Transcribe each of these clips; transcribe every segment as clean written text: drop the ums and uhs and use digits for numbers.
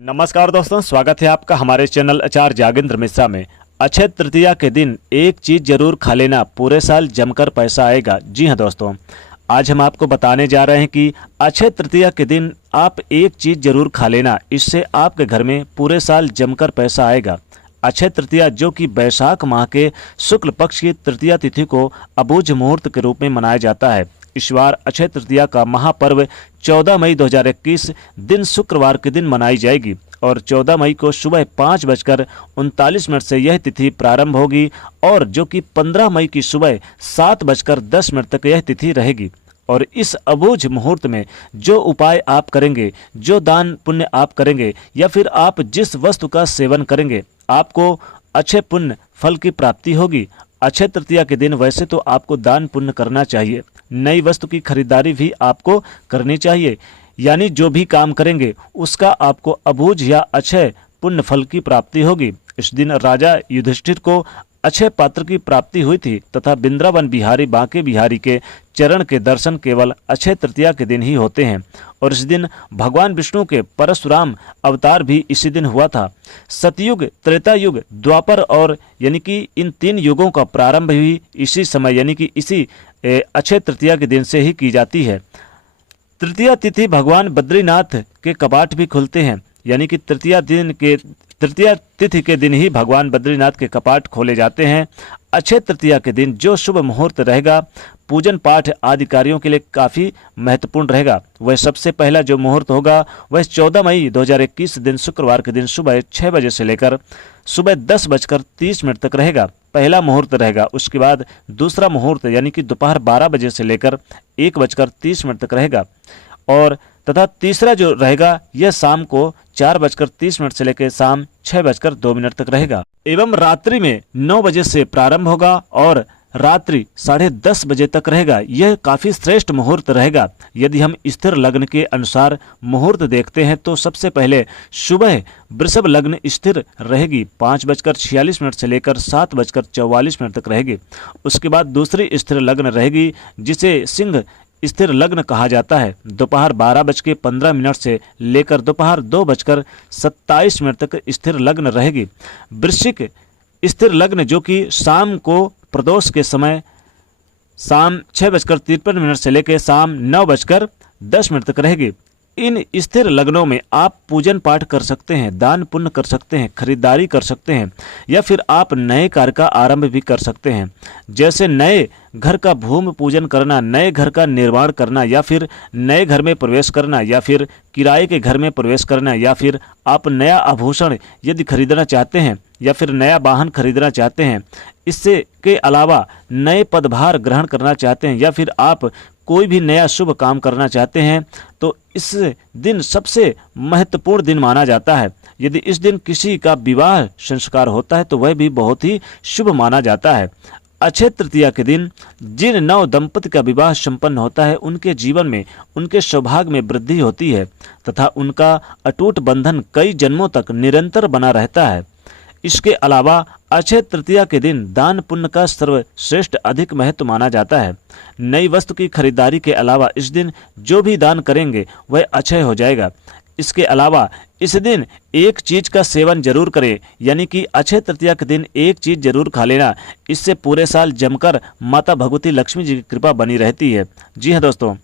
नमस्कार दोस्तों, स्वागत है आपका हमारे चैनल आचार्य जागेंद्र मिश्रा में। अक्षय तृतीया के दिन एक चीज़ जरूर खा लेना, पूरे साल जमकर पैसा आएगा। जी हाँ दोस्तों, आज हम आपको बताने जा रहे हैं कि अक्षय तृतीया के दिन आप एक चीज़ जरूर खा लेना, इससे आपके घर में पूरे साल जमकर पैसा आएगा। अक्षय तृतीया जो कि वैशाख माह के शुक्ल पक्ष की तृतीया तिथि को अबूझ मुहूर्त के रूप में मनाया जाता है। इस बार अक्षय तृतीया का महापर्व 14 मई 2021 दिन शुक्रवार के दिन मनाई जाएगी और 14 मई को सुबह 5:39 से यह तिथि प्रारंभ होगी और जो कि 15 मई की सुबह 7:10 तक यह तिथि रहेगी। और इस अबूझ मुहूर्त में जो उपाय आप करेंगे, जो दान पुण्य आप करेंगे या फिर आप जिस वस्तु का सेवन करेंगे, आपको अच्छे पुण्य फल की प्राप्ति होगी। अक्षय तृतीया के दिन वैसे तो आपको दान पुण्य करना चाहिए, नई वस्तु की खरीदारी भी आपको करनी चाहिए, यानी जो भी काम करेंगे उसका आपको अबूझ या अक्षय पुण्य फल की प्राप्ति होगी। इस दिन राजा युधिष्ठिर को अक्षय पात्र की प्राप्ति हुई थी तथा वृंदावन बिहारी बांके बिहारी के चरण के दर्शन केवल अक्षय तृतीया के दिन ही होते हैं। और इस दिन भगवान विष्णु के परशुराम अवतार भी इसी दिन हुआ था। सतयुग, त्रेता युग, द्वापर और यानी कि इन 3 युगों का प्रारंभ भी इसी समय यानी कि इसी अक्षय तृतीया के दिन से ही की जाती है। तृतीया तिथि भगवान बद्रीनाथ के कपाट भी खुलते हैं, यानी कि तृतीया तिथि के दिन ही भगवान बद्रीनाथ के कपाट खोले जाते हैं। अक्षय तृतीया के दिन जो शुभ मुहूर्त रहेगा, पूजन पाठ आदि कार्यों के लिए काफ़ी महत्वपूर्ण रहेगा। वह सबसे पहला जो मुहूर्त होगा वह 14 मई 2021 दिन शुक्रवार के दिन सुबह 6 बजे से लेकर सुबह 10:30 तक रहेगा, पहला मुहूर्त रहेगा। उसके बाद दूसरा मुहूर्त यानी कि दोपहर 12 बजे से लेकर 1:30 तक रहेगा और तथा तीसरा जो रहेगा यह शाम को 4:30 से लेकर शाम 6:02 तक रहेगा एवं रात्रि में 9 बजे से प्रारंभ होगा और रात्रि 10:30 बजे तक रहेगा। यह काफ़ी श्रेष्ठ मुहूर्त रहेगा। यदि हम स्थिर लग्न के अनुसार मुहूर्त देखते हैं तो सबसे पहले सुबह वृषभ लग्न स्थिर रहेगी, 5:46 से लेकर 7:44 तक रहेगी। उसके बाद दूसरी स्थिर लग्न रहेगी जिसे सिंह स्थिर लग्न कहा जाता है, दोपहर 12:15 से लेकर दोपहर 2:27 तक स्थिर लग्न रहेगी। वृश्चिक स्थिर लग्न जो कि शाम को प्रदोष के समय शाम 6:53 से लेकर शाम 9:10 तक रहेगी। इन स्थिर लग्नों में आप पूजन पाठ कर सकते हैं, दान पुण्य कर सकते हैं, खरीदारी कर सकते हैं या फिर आप नए कार्य का आरंभ भी कर सकते हैं, जैसे नए घर का भूमि पूजन करना, नए घर का निर्माण करना या फिर नए घर में प्रवेश करना या फिर किराए के घर में प्रवेश करना या फिर आप नया आभूषण यदि खरीदना चाहते हैं या फिर नया वाहन खरीदना चाहते हैं। इससे के अलावा नए पदभार ग्रहण करना चाहते हैं या फिर आप कोई भी नया शुभ काम करना चाहते हैं तो इस दिन सबसे महत्वपूर्ण दिन माना जाता है। यदि इस दिन किसी का विवाह संस्कार होता है तो वह भी बहुत ही शुभ माना जाता है। अक्षय तृतीया के दिन जिन नव दंपति का विवाह संपन्न होता है उनके जीवन में, उनके सौभाग्य में वृद्धि होती है तथा उनका अटूट बंधन कई जन्मों तक निरंतर बना रहता है। इसके अलावा अक्षय तृतीया के दिन दान पुण्य का सर्वश्रेष्ठ अधिक महत्व माना जाता है। नई वस्तु की खरीदारी के अलावा इस दिन जो भी दान करेंगे वह अक्षय हो जाएगा। इसके अलावा इस दिन एक चीज का सेवन जरूर करें, यानी कि अक्षय तृतीया के दिन एक चीज जरूर खा लेना, इससे पूरे साल जमकर माता भगवती लक्ष्मी जी की कृपा बनी रहती है। जी हाँ दोस्तों,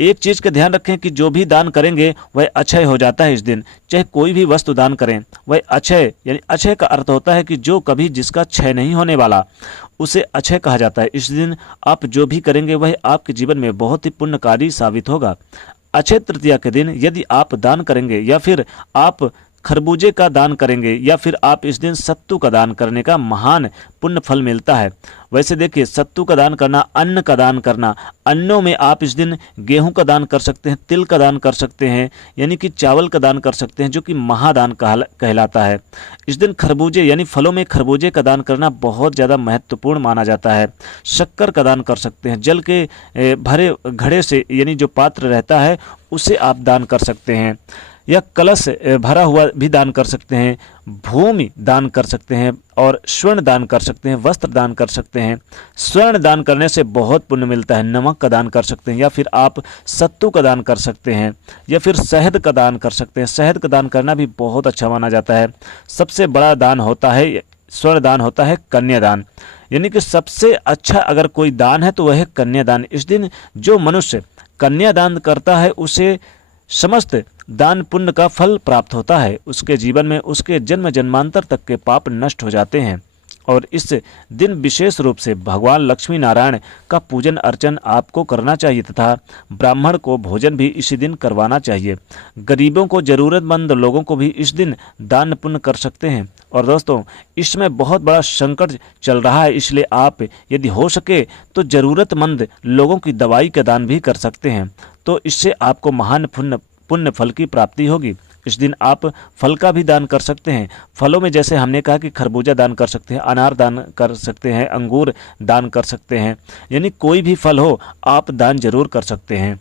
एक चीज का ध्यान रखें कि जो भी दान करेंगे वह अक्षय हो जाता है। इस दिन चाहे कोई भी वस्तु दान करें वह अक्षय, यानी अक्षय का अर्थ होता है कि जो कभी जिसका क्षय नहीं होने वाला उसे अक्षय कहा जाता है। इस दिन आप जो भी करेंगे वह आपके जीवन में बहुत ही पुण्यकारी साबित होगा। अक्षय तृतीया के दिन यदि आप दान करेंगे या फिर आप खरबूजे का दान करेंगे या फिर आप इस दिन सत्तू का दान करने का महान पुण्य फल मिलता है। वैसे देखिए, सत्तू का दान करना, अन्न का दान करना, अन्नों में आप इस दिन गेहूं का दान कर सकते हैं, तिल का दान कर सकते हैं, यानी कि चावल का दान कर सकते हैं जो कि महादान कहलाता है। इस दिन खरबूजे यानी फलों में खरबूजे का दान करना बहुत ज़्यादा महत्वपूर्ण माना जाता है। शक्कर का दान कर सकते हैं, जल के भरे घड़े से यानी जो पात्र रहता है उसे आप दान कर सकते हैं। या कलश भरा हुआ भी दान कर सकते हैं, भूमि दान कर सकते हैं और स्वर्ण दान कर सकते हैं, वस्त्र दान कर सकते हैं। स्वर्ण दान करने से बहुत पुण्य मिलता है। नमक का दान कर सकते हैं या फिर आप सत्तू का दान कर सकते हैं या फिर शहद का दान कर सकते हैं। शहद का दान करना भी बहुत अच्छा माना जाता है। सबसे बड़ा दान होता है, स्वर्ण दान होता है कन्यादान, यानी कि सबसे अच्छा अगर कोई दान है तो वह है कन्यादान। इस दिन जो मनुष्य कन्यादान करता है उसे समस्त दान पुण्य का फल प्राप्त होता है। उसके जीवन में उसके जन्म जन्मांतर तक के पाप नष्ट हो जाते हैं। और इस दिन विशेष रूप से भगवान लक्ष्मी नारायण का पूजन अर्चन आपको करना चाहिए तथा ब्राह्मण को भोजन भी इसी दिन करवाना चाहिए। गरीबों को, जरूरतमंद लोगों को भी इस दिन दान पुण्य कर सकते हैं। और दोस्तों, इसमें बहुत बड़ा संकट चल रहा है, इसलिए आप यदि हो सके तो ज़रूरतमंद लोगों की दवाई का दान भी कर सकते हैं। तो इससे आपको महान पुण्य फल की प्राप्ति होगी। इस दिन आप फल का भी दान कर सकते हैं। फलों में जैसे हमने कहा कि खरबूजा दान कर सकते हैं, अनार दान कर सकते हैं, अंगूर दान कर सकते हैं, यानी कोई भी फल हो आप दान जरूर कर सकते हैं।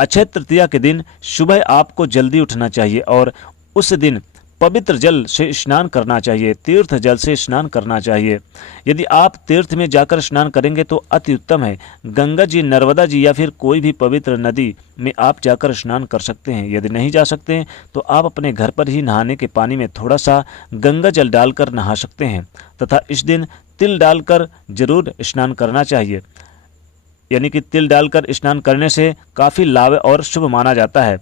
अक्षय तृतीया के दिन सुबह आपको जल्दी उठना चाहिए और उस दिन पवित्र जल से स्नान करना चाहिए, तीर्थ जल से स्नान करना चाहिए। यदि आप तीर्थ में जाकर स्नान करेंगे तो अति उत्तम है। गंगा जी, नर्मदा जी या फिर कोई भी पवित्र नदी में आप जाकर स्नान कर सकते हैं। यदि नहीं जा सकते हैं तो आप अपने घर पर ही नहाने के पानी में थोड़ा सा गंगा जल डालकर नहा सकते हैं तथा इस दिन तिल डालकर जरूर स्नान करना चाहिए, यानी कि तिल डालकर स्नान करने से काफ़ी लाभ और शुभ माना जाता है।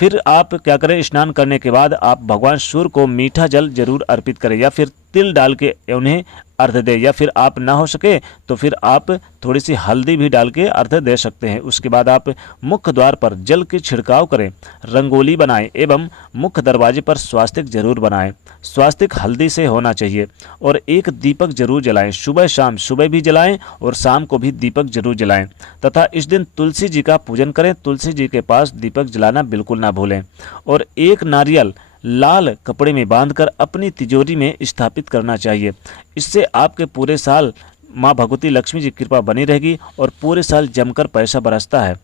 फिर आप क्या करें, स्नान करने के बाद आप भगवान सूर्य को मीठा जल जरूर अर्पित करें या फिर तिल डाल के उन्हें अर्घ दें, या फिर आप ना हो सके तो फिर आप थोड़ी सी हल्दी भी डाल के अर्घ दे सकते हैं। उसके बाद आप मुख्य द्वार पर जल की छिड़काव करें, रंगोली बनाएं एवं मुख्य दरवाजे पर स्वास्तिक जरूर बनाएं। स्वास्तिक हल्दी से होना चाहिए और एक दीपक जरूर जलाएं। सुबह शाम, सुबह भी जलाएं और शाम को भी दीपक जरूर जलाएं तथा इस दिन तुलसी जी का पूजन करें। तुलसी जी के पास दीपक जलाना बिल्कुल ना भूलें और एक नारियल लाल कपड़े में बांधकर अपनी तिजोरी में स्थापित करना चाहिए। इससे आपके पूरे साल माँ भगवती लक्ष्मी जी की कृपा बनी रहेगी और पूरे साल जमकर पैसा बरसता है।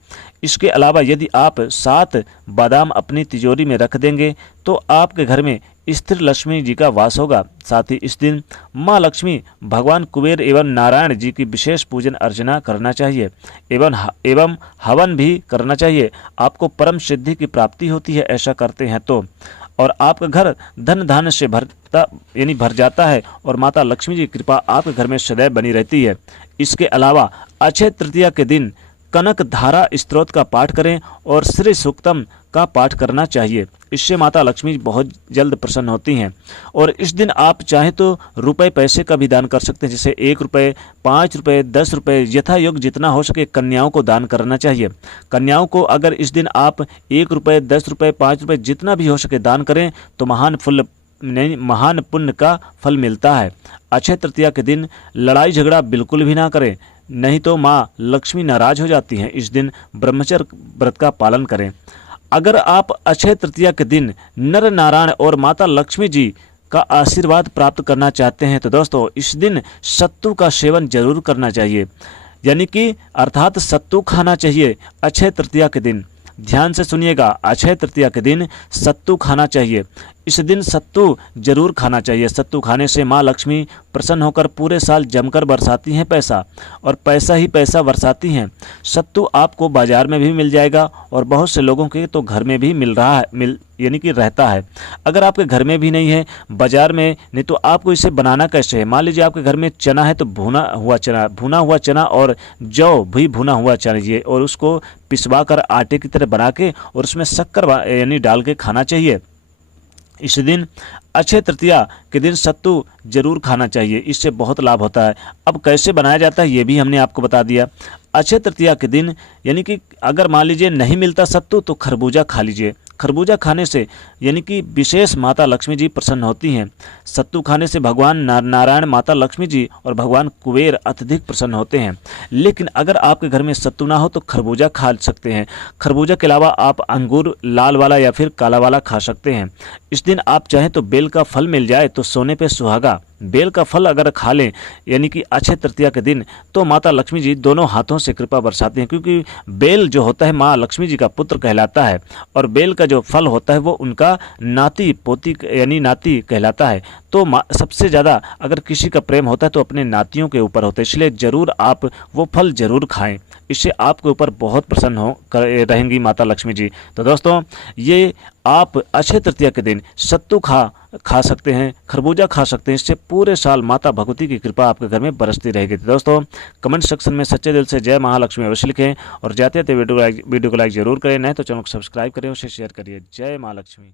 इसके अलावा यदि आप 7 बादाम अपनी तिजोरी में रख देंगे तो आपके घर में स्थिर लक्ष्मी जी का वास होगा। साथ ही इस दिन माँ लक्ष्मी, भगवान कुबेर एवं नारायण जी की विशेष पूजन अर्चना करना चाहिए एवं हवन भी करना चाहिए। आपको परम सिद्धि की प्राप्ति होती है ऐसा करते हैं तो, और आपका घर धन धान्य से भर जाता है और माता लक्ष्मी जी की कृपा आपके घर में सदैव बनी रहती है। इसके अलावा अक्षय तृतीया के दिन कनक धारा स्तोत्र का पाठ करें और श्री सूक्तम का पाठ करना चाहिए। इससे माता लक्ष्मी बहुत जल्द प्रसन्न होती हैं। और इस दिन आप चाहें तो रुपए पैसे का भी दान कर सकते हैं, जैसे 1 रुपये, 5 रुपये, 10 रुपये, यथा योग जितना हो सके कन्याओं को दान करना चाहिए। कन्याओं को अगर इस दिन आप 1 रुपये, 10 रुपये, 5 रुपये जितना भी हो सके दान करें तो महान पुण्य का फल मिलता है। अक्षय तृतीया के दिन लड़ाई झगड़ा बिल्कुल भी ना करें, नहीं तो माँ लक्ष्मी नाराज हो जाती हैं। इस दिन ब्रह्मचर्य व्रत का पालन करें। अगर आप अक्षय तृतीया के दिन नर नारायण और माता लक्ष्मी जी का आशीर्वाद प्राप्त करना चाहते हैं तो दोस्तों इस दिन सत्तू का सेवन जरूर करना चाहिए, यानी कि अर्थात सत्तू खाना चाहिए अक्षय तृतीया के दिन। ध्यान से सुनिएगा, अक्षय तृतीया के दिन सत्तू खाना चाहिए। इस दिन सत्तू जरूर खाना चाहिए। सत्तू खाने से माँ लक्ष्मी प्रसन्न होकर पूरे साल जमकर बरसाती हैं पैसा, और पैसा ही पैसा बरसाती हैं। सत्तू आपको बाजार में भी मिल जाएगा और बहुत से लोगों के तो घर में भी मिल रहा है, यानी कि रहता है। अगर आपके घर में भी नहीं है, बाजार में नहीं, तो आपको इसे बनाना कैसे है। मान लीजिए आपके घर में चना है तो भुना हुआ चना और जौ भी भुना हुआ चाहिए और उसको पिसवा कर आटे की तरह बना के और उसमें शक्कर यानी डाल के खाना चाहिए। इस दिन अक्षय तृतीया के दिन सत्तू जरूर खाना चाहिए, इससे बहुत लाभ होता है। अब कैसे बनाया जाता है ये भी हमने आपको बता दिया। अक्षय तृतीया के दिन यानी कि अगर मान लीजिए नहीं मिलता सत्तू तो खरबूजा खा लीजिए। खरबूजा खाने से यानी कि विशेष माता लक्ष्मी जी प्रसन्न होती हैं। सत्तू खाने से भगवान नारायण, माता लक्ष्मी जी और भगवान कुबेर अत्यधिक प्रसन्न होते हैं। लेकिन अगर आपके घर में सत्तू ना हो तो खरबूजा खा सकते हैं। खरबूजा के अलावा आप अंगूर लाल वाला या फिर काला वाला खा सकते हैं। इस दिन आप चाहें तो बेल का फल मिल जाए तो सोने पे सुहागा बेल का फल अगर खा लें यानी कि अक्षय तृतीया के दिन, तो माता लक्ष्मी जी दोनों हाथों से कृपा बरसाती हैं, क्योंकि बेल जो होता है माँ लक्ष्मी जी का पुत्र कहलाता है और बेल का जो फल होता है वो उनका नाती पोती यानी नाती कहलाता है। तो सबसे ज़्यादा अगर किसी का प्रेम होता है तो अपने नातियों के ऊपर होता है, इसलिए ज़रूर आप वो फल ज़रूर खाएं, इससे आपके ऊपर बहुत प्रसन्न रहेंगी माता लक्ष्मी जी। तो दोस्तों, ये आप अक्षय तृतीया के दिन सत्तू खा सकते हैं, खरबूजा खा सकते हैं, इससे पूरे साल माता भगवती की कृपा आपके घर में बरसती रहेगी। तो दोस्तों, कमेंट सेक्शन में सच्चे दिल से जय महालक्ष्मी अवश्य लिखें और जाते जाते वीडियो को लाइक जरूर करें, नहीं तो चैनल को सब्सक्राइब करें और शेयर करिए। जय महालक्ष्मी।